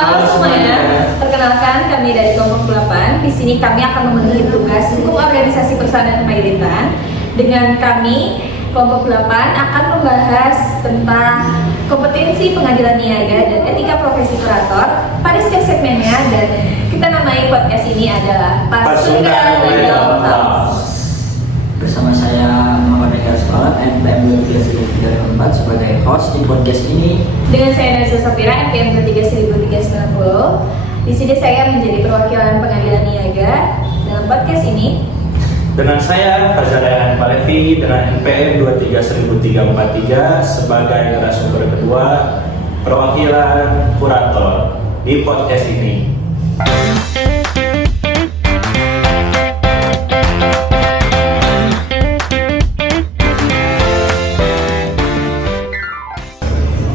Halo semuanya, perkenalkan kami dari kelompok 8. Di sini kami akan memenuhi tugas hukum organisasi perusahaan dan pemerintahan. Dengan kami, kelompok 8 akan membahas tentang kompetensi pengadilan niaga dan etika profesi kurator pada setiap segmennya, dan kita namai podcast ini adalah Pasundan Legal Talks. Bersama saya Muhammad Eka Sekolah NPM 23.304 sebagai host di podcast ini. Dengan saya Nazila Safira NPM 23.390. Di sini saya menjadi perwakilan pengadilan niaga dalam podcast ini. Dengan saya Fajar Rayhan Palevi dengan NPM 23.343 sebagai narasumber kedua perwakilan kurator di podcast ini.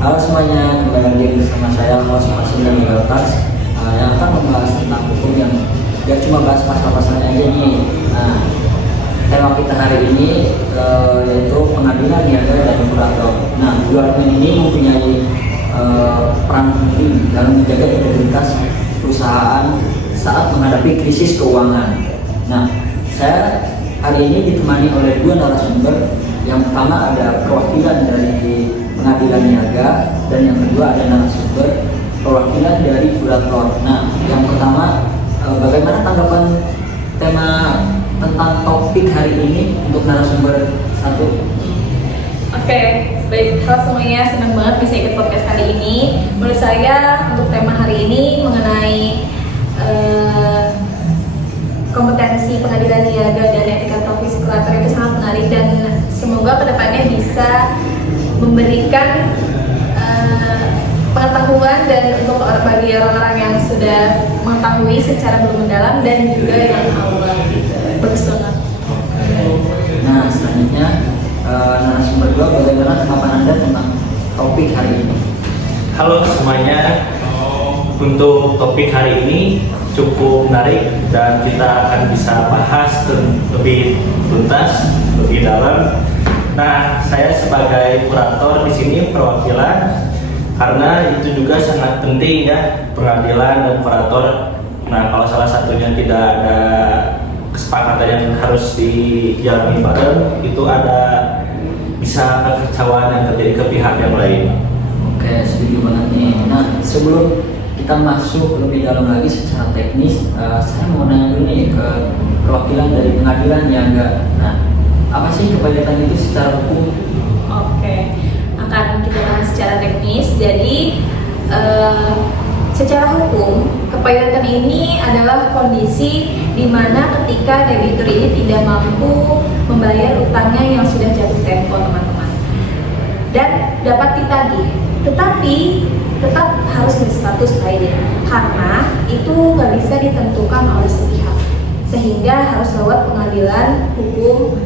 Halo semuanya, kembali lagi bersama saya host Pasundan Legal Talks yang akan membahas tentang hukum yang gak cuma bahas pasal-pasalnya aja nih. Nah, tema kita hari ini yaitu pengadilan niaga dan kurator. Nah, dua argumen ini mempunyai peran penting dalam menjaga integritas perusahaan saat menghadapi krisis keuangan. Nah, saya hari ini ditemani oleh dua narasumber. Yang pertama ada perwakilan dari pengadilan niaga dan yang kedua ada narasumber perwakilan dari kurator. Nah, yang pertama bagaimana tanggapan tema tentang topik hari ini untuk narasumber satu? Oke, baik. Halo semuanya, senang banget bisa ikut podcast kali ini. Menurut saya untuk tema hari ini mengenai kompetensi pengadilan niaga dan etika profesi kurator itu sangat menarik, dan semoga kedepannya bisa memberikan pengetahuan dan untuk bagi orang-orang yang sudah mengetahui secara belum mendalam dan juga yang awal gitu. Bagus banget. Nah, selanjutnya narasumber dua, bagaimana tanggapan Anda tentang topik hari ini? Halo semuanya, untuk topik hari ini cukup menarik dan kita akan bisa bahas lebih tuntas, lebih dalam. Nah, saya sebagai kurator di sini perwakilan, karena itu juga sangat penting ya, pengadilan dan kurator. Nah, kalau salah satunya tidak ada kesepakatan yang harus dijalani bareng, itu ada bisa kekecewaan yang terjadi ke pihak yang lain. Oke, setuju banget nih. Nah, sebelum kita masuk lebih dalam lagi secara teknis, saya mau nanya dulu nih ke perwakilan dari pengadilan niaga. Nah, apa sih kepailitan itu secara hukum? Oke, akan kita bahas secara teknis. Jadi secara hukum, kepailitan ini adalah kondisi di mana ketika debitur ini tidak mampu membayar utangnya yang sudah jatuh tempo, teman-teman, dan dapat ditagih, tetapi tetap harus berstatus pailit karena itu nggak bisa ditentukan oleh sepihak, sehingga harus lewat pengadilan hukum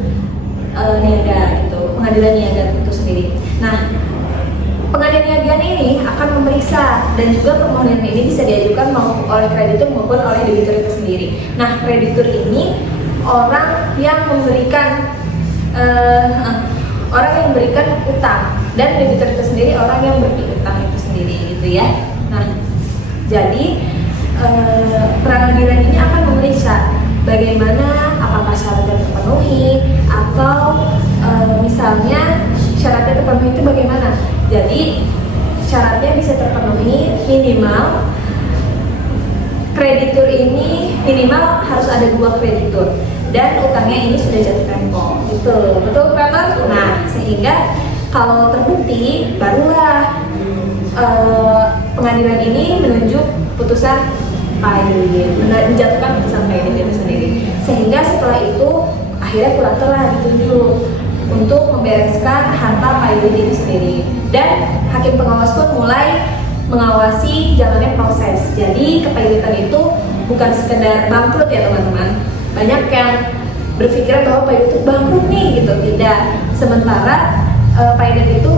niaga gitu, pengadilan niaga itu sendiri. Nah, pengadilan niaga ini akan memeriksa, dan juga permohonan ini bisa diajukan oleh kreditur maupun oleh debitur itu sendiri. Nah, kreditur ini orang yang memberikan utang, dan debitur itu sendiri orang yang beri utang itu sendiri gitu ya. Nah, jadi pengadilan ini akan memeriksa bagaimana apakah syaratnya terpenuhi, atau misalnya syaratnya terpenuhi itu bagaimana. Jadi syaratnya bisa terpenuhi, minimal kreditur ini minimal harus ada 2 kreditur dan utangnya ini sudah jatuh tempo. Betul kurator? Nah, sehingga kalau terbukti barulah pengadilan ini menunjuk putusan pailit, menjatuhkan putusan pailit itu sendiri. Sehingga setelah itu akhirnya kurator lah ditunjuk untuk membereskan harta pailit itu sendiri, dan hakim pengawas pun mulai mengawasi jalannya proses. Jadi kepailitan itu bukan sekedar bangkrut ya teman-teman. Banyak yang berpikiran bahwa pailit itu bangkrut nih gitu, tidak. Sementara pailit itu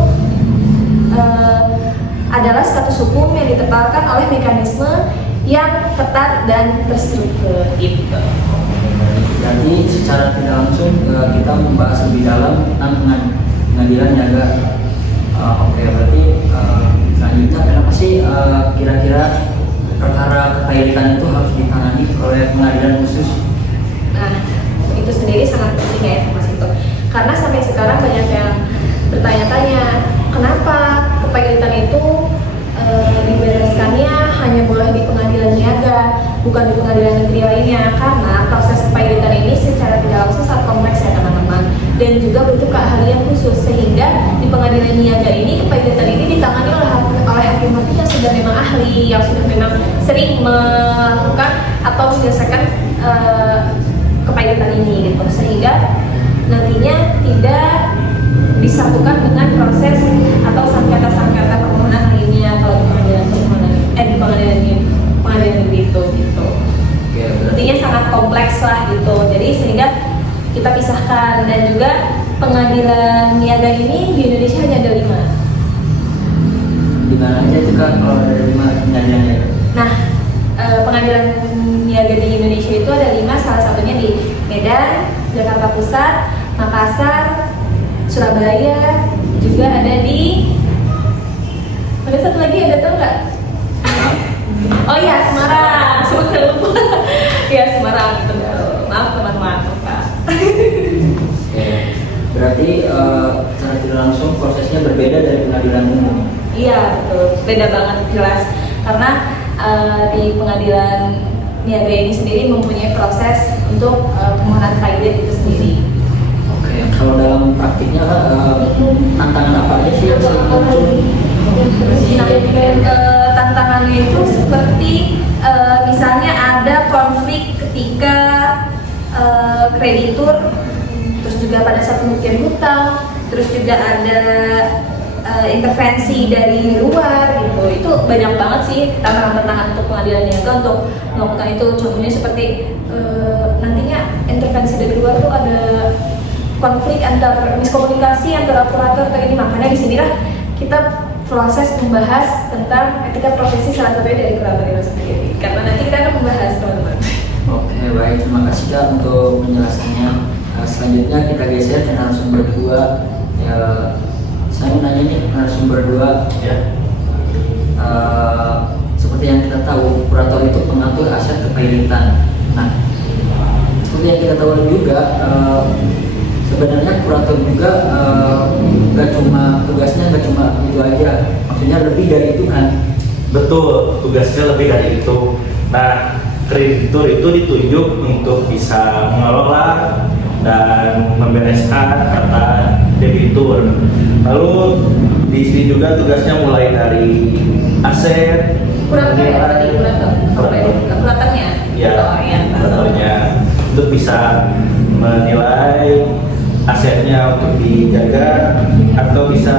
adalah status hukum yang ditetapkan oleh mekanisme yang ketat dan terstruktur gitu. Jadi secara tidak langsung kita membahas lebih dalam tentang pengadilan niaga. Oke, berarti selanjutnya kenapa sih kira-kira perkara kepailitan itu harus ditangani oleh pengadilan khusus? Nah, itu sendiri sangat penting ya informasi itu. Karena sampai sekarang banyak yang bertanya-tanya, kenapa kepailitan itu dibereskannya hanya boleh di pengadilan niaga, bukan di pengadilan negeri lainnya. Karena proses kepailitan ini secara tidak langsung sangat kompleks ya teman-teman, dan juga butuh keahlian khusus, sehingga di pengadilan niaga ini kepailitan ini ditangani oleh hakim-hakim yang sudah memang ahli, yang sudah memang sering melakukan atau menyelesaikan kepailitan ini gitu, sehingga nantinya tidak disatukan dengan proses atau sengketa-sengketa permohonan lainnya kalau di pengadilan negeri itu gitu. Oke, Intinya sangat kompleks lah gitu. Jadi sehingga kita pisahkan, dan juga pengadilan niaga ini di Indonesia hanya ada 5. di mana aja itu Kak kalau ada 5 pengadilannya? Nah, pengadilan niaga di Indonesia itu ada 5, salah satunya di Medan, Jakarta Pusat, Makassar, Surabaya, juga ada di, ada satu lagi, ada tau nggak? Oh iya, Semarang, ya Semarang, maaf teman-teman. Oke, berarti secara tidak langsung prosesnya berbeda dari pengadilan umum. Iya betul, beda banget jelas, karena di pengadilan niaga ini sendiri mempunyai proses untuk permohonan pailit itu sendiri. Oke, kalau dalam praktiknya tantangan apa aja sih yang sering muncul? Tantangannya itu seperti misalnya ada konflik ketika kreditur, terus juga pada saat pembuktian hutang, terus juga ada intervensi dari luar gitu. Itu banyak banget sih tantangan-tantangan untuk pengadilan niaga untuk melakukan itu. Contohnya seperti nantinya intervensi dari luar tuh ada konflik antar miskomunikasi antara operator atau ini, makanya disinilah kita proses membahas tentang etika profesi, salah satunya dari kurator itu sendiri, karena nanti kita akan membahas teman-teman. Oke, baik, terima kasih Kak untuk penjelasannya. Selanjutnya kita geser ke narasumber 2. Saya mau nanya nih, narasumber 2 Ya. Seperti yang kita tahu, kurator itu pengatur aset kepailitan. Nah, seperti yang kita tahu juga, sebenarnya kurator juga tugasnya nggak cuma itu aja, maksudnya lebih dari itu kan? Betul, tugasnya lebih dari itu. Nah, kreditur itu ditunjuk untuk bisa mengelola dan membereskan harta debitur. Lalu di sini juga tugasnya mulai dari aset, Kurator ya, berarti kuratornya. ya, Oh, iya. kuratornya untuk bisa menilai asetnya untuk dijaga atau bisa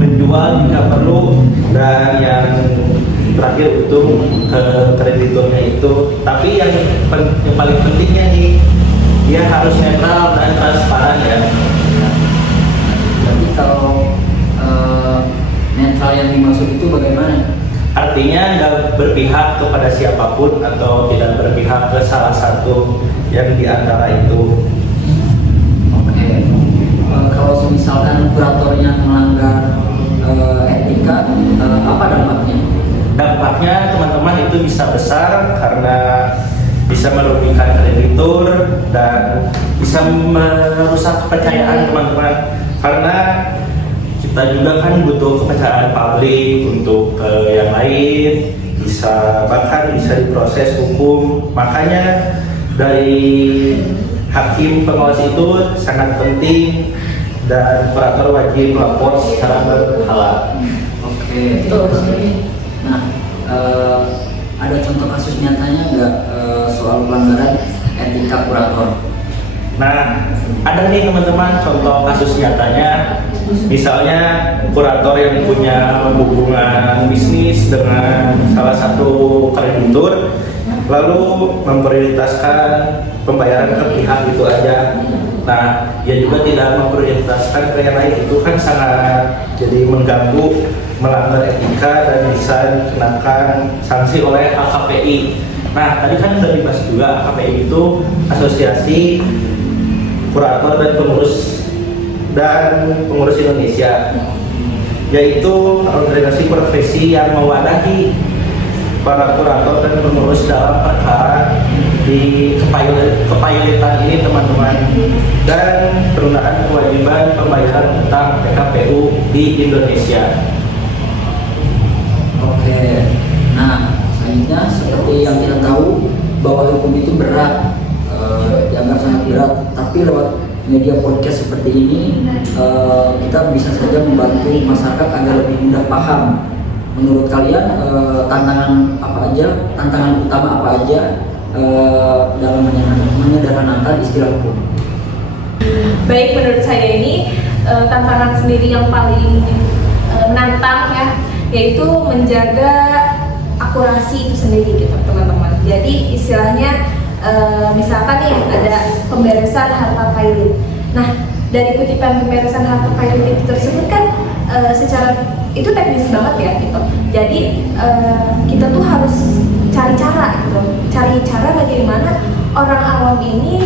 menjual jika perlu, dan yang terakhir itu ke krediturnya itu. Tapi yang paling pentingnya nih, dia harus netral dan transparan ya. Berarti kalau netral yang dimaksud itu bagaimana? Artinya nggak berpihak kepada siapapun atau tidak berpihak ke salah satu yang diantara itu. Oke, kalau misalkan kuratornya melanggar etika, apa dampaknya? Dampaknya teman-teman itu bisa besar karena bisa merugikan kreditur dan bisa merusak kepercayaan teman-teman, karena kita juga kan butuh kepercayaan publik untuk yang lain, bahkan bisa diproses hukum. Makanya dari hakim pengawas itu sangat penting, dan kurator wajib melapor secara berkala. Oke. Betul. Nah, ada contoh kasus nyatanya nggak soal pelanggaran etika kurator? Nah, ada nih teman-teman contoh kasus nyatanya. Misalnya kurator yang punya hubungan bisnis dengan salah satu kreditur, lalu memprioritaskan pembayaran ke pihak itu aja. Nah, dia juga tidak memprioritaskan ke yang lain. Itu kan sangat jadi mengganggu, melanggar etika, dan bisa dikenakan sanksi oleh AKPI. Nah, tadi kan sudah dibahas juga, AKPI itu Asosiasi Kurator dan Pengurus Indonesia, yaitu organisasi profesi yang mewadahi para kurator dan pengurus dalam perkara di kepailitan ini teman-teman, dan penundaan kewajiban pembayaran utang PKPU di Indonesia. Oke, nah selanjutnya seperti yang kita tahu bahwa hukum itu berat, dianggap sangat berat, tapi lewat media podcast seperti ini kita bisa saja membantu masyarakat agar lebih mudah paham. Menurut kalian tantangan utama apa aja dalam menyederhanakan istilah hukum? Baik, menurut saya ini tantangan sendiri yang paling menantang ya, yaitu menjaga akurasi itu sendiri gitu teman-teman. Jadi istilahnya misalkan nih ada pemberesan harta pilot. Nah, dari kutipan pemberesan harta pilot itu tersebut kan secara itu teknis banget ya gitu. Jadi kita tuh harus cari cara bagaimana orang awam ini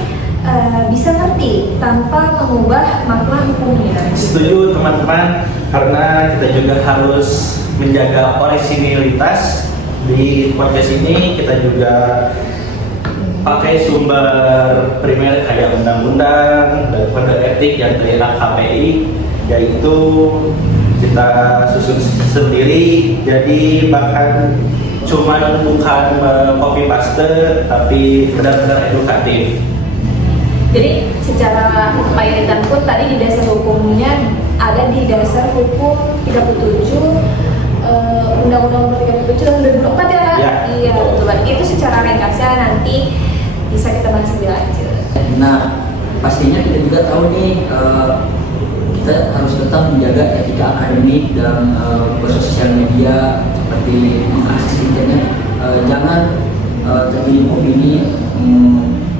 bisa ngerti tanpa mengubah makna hukumnya. Setuju teman-teman, karena kita juga harus menjaga orisinilitas di podcast ini. Kita juga pakai sumber primer kayak undang-undang dan kode etik yang dari KPI, yaitu kita susun sendiri. Jadi bahkan bukan copy paste, tapi benar-benar edukatif. Jadi secara kepailitan pun tadi di dasar hukumnya ada di dasar hukum 37 Undang-Undang Nomor 37 tahun 2004 ya? Iya, betul. Itu secara ringkasnya nanti bisa kita bahas lebih lanjut. Nah, pastinya kita juga tahu nih kita harus tetap menjaga etika akademik dan bersosial media seperti mengakses internet. Jangan terjadi opini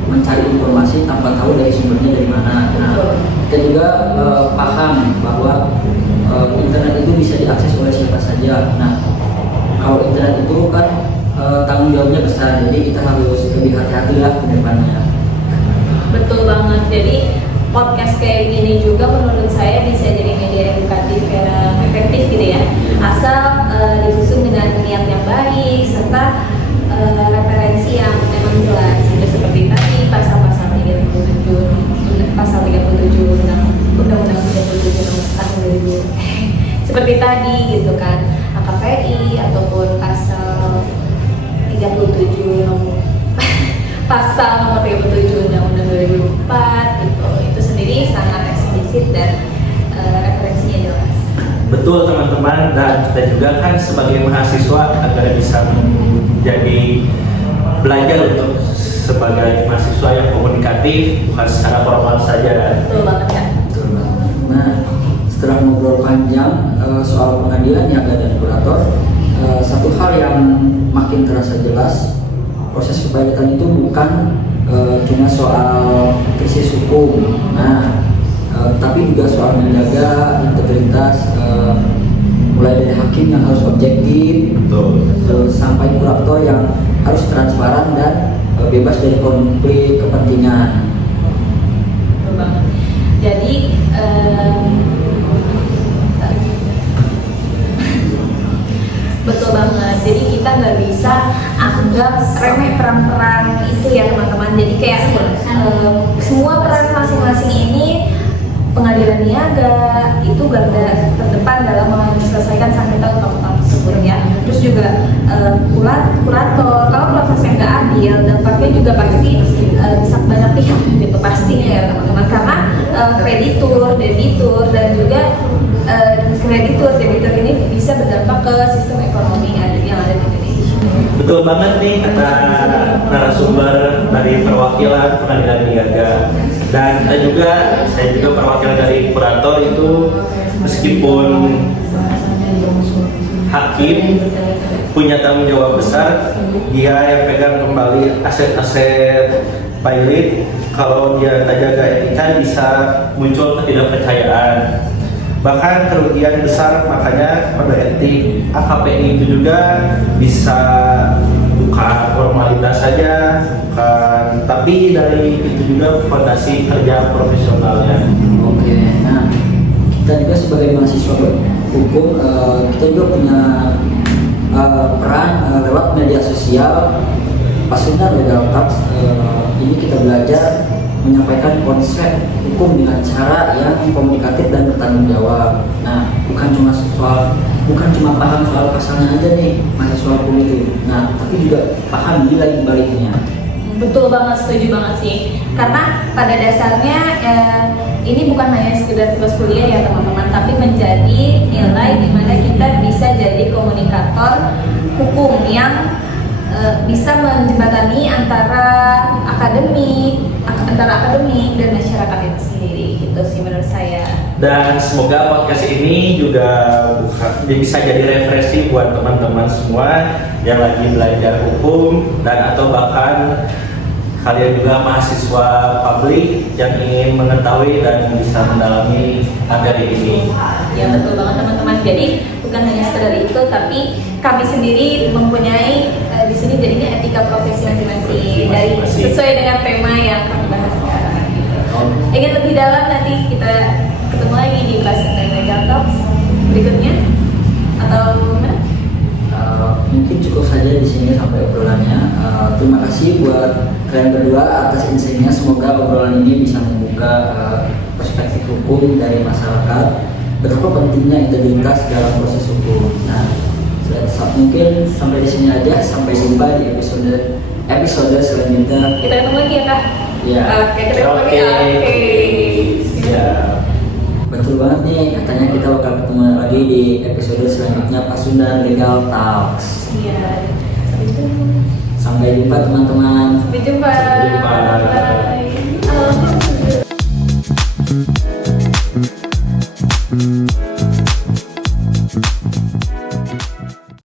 mencari informasi tanpa tahu dari sumbernya dari mana. Nah, kita juga paham bahwa internet itu bisa diakses oleh siapa saja. Nah, kalau internet itu kan tanggung jawabnya besar, jadi kita harus lebih hati-hati lah ke depannya. Betul banget. Jadi podcast kayak gini juga menurut saya bisa jadi media edukatif yang efektif gitu ya, asal disusun dengan niat yang baik serta referensi yang memang jelas. Itu seperti tadi pasal-pasal 37 Undang-Undang 37 tahun 2000 seperti tadi gitu kan, KPI ataupun pasal 37 pasal nomor 37 Undang-Undang 2004 gitu. Itu sendiri sangat eksplisit dan referensinya jelas. Betul teman-teman, dan kita juga kan sebagai mahasiswa agar bisa menjadi belajar untuk sebagai mahasiswa yang komunikatif, bukan secara formal saja. Betul banget kan? Nah, setelah ngobrol panjang soal pengadilan niaga dan kurator, satu hal yang makin terasa jelas, proses kepailitan itu bukan cuma soal krisis hukum, tapi juga soal menjaga integritas, mulai dari hakim yang harus objektif, sampai kurator yang harus transparan dan bebas dari konflik kepentingan. Betul banget. Jadi betul banget. Jadi kita nggak bisa anggap remeh peran-peran itu ya teman-teman. Jadi kayak semua peran masing-masing ini, pengadilan niaga itu garda terdepan dalam menyelesaikan sengketa utang-utang tersebut ya. Terus juga kurator, kalau prosesnya nggak adil, dampaknya juga pasti bisa banyak pihak gitu pastinya ya teman-teman. Karena kreditur, debitur dan juga debitur ini bisa berdampak ke sistem ekonomi yang ada di Indonesia. Betul banget nih kata narasumber dari perwakilan pengadilan niaga, dan saya juga perwakilan dari kurator. Itu meskipun hakim punya tanggung jawab besar, dia yang pegang kembali aset-aset pilot. Kalau dia tak jaga etika bisa muncul ketidakpercayaan, bahkan kerugian besar. Makanya kode etik KPI itu juga bisa bukan formalitas saja, tapi dari itu juga fondasi kerja profesionalnya. Oke, nah kita juga sebagai mahasiswa hukum kita juga punya peran lewat media sosial. Pastinya Legal Talks ini kita belajar menyampaikan konsep hukum dengan cara yang komunikatif dan bertanggung jawab. Nah, bukan cuma paham soal pasalnya aja nih mahasiswa hukum itu. Nah, tapi juga paham nilai baliknya. Betul banget, setuju banget sih. Karena pada dasarnya ini bukan hanya sekedar tugas kuliah ya teman-teman, tapi menjadi nilai di mana kita bisa jadi komunikator hukum yang bisa menjembatani antara akademik dan masyarakat itu sendiri. Itu sih menurut saya. Dan semoga podcast ini juga bisa jadi referensi buat teman-teman semua yang lagi belajar hukum dan atau bahkan kalian juga mahasiswa publik yang ingin mengetahui dan bisa mendalami materi ini. Ya betul banget teman-teman. Jadi bukan hanya sekedar itu, tapi kami sendiri mempunyai di sini jadinya etika profesi masing-masing dari sesuai dengan tema yang kami bahas sekarang. Ingin lebih dalam nanti kita ketemu lagi di kelas Legal Talks berikutnya atau mana? Mungkin cukup saja di sini sampai obrolannya. Terima kasih buat kalian berdua atas insight-nya. Semoga obrolan ini bisa membuka perspektif hukum dari masyarakat. Betapa pentingnya integritas dalam proses hukum. Nah, mungkin sampai di sini aja. Sampai jumpa di episode selanjutnya. Kita ketemu lagi ya Kak? Ya. Oke, kita ketemu lagi. Oke. Ya. Betul banget nih, katanya kita bakal ketemu lagi di episode selanjutnya Pasundan Legal Talks. Iya. Sampai jumpa. Sampai jumpa teman-teman. Sampai jumpa. Sampai jumpa. Bye.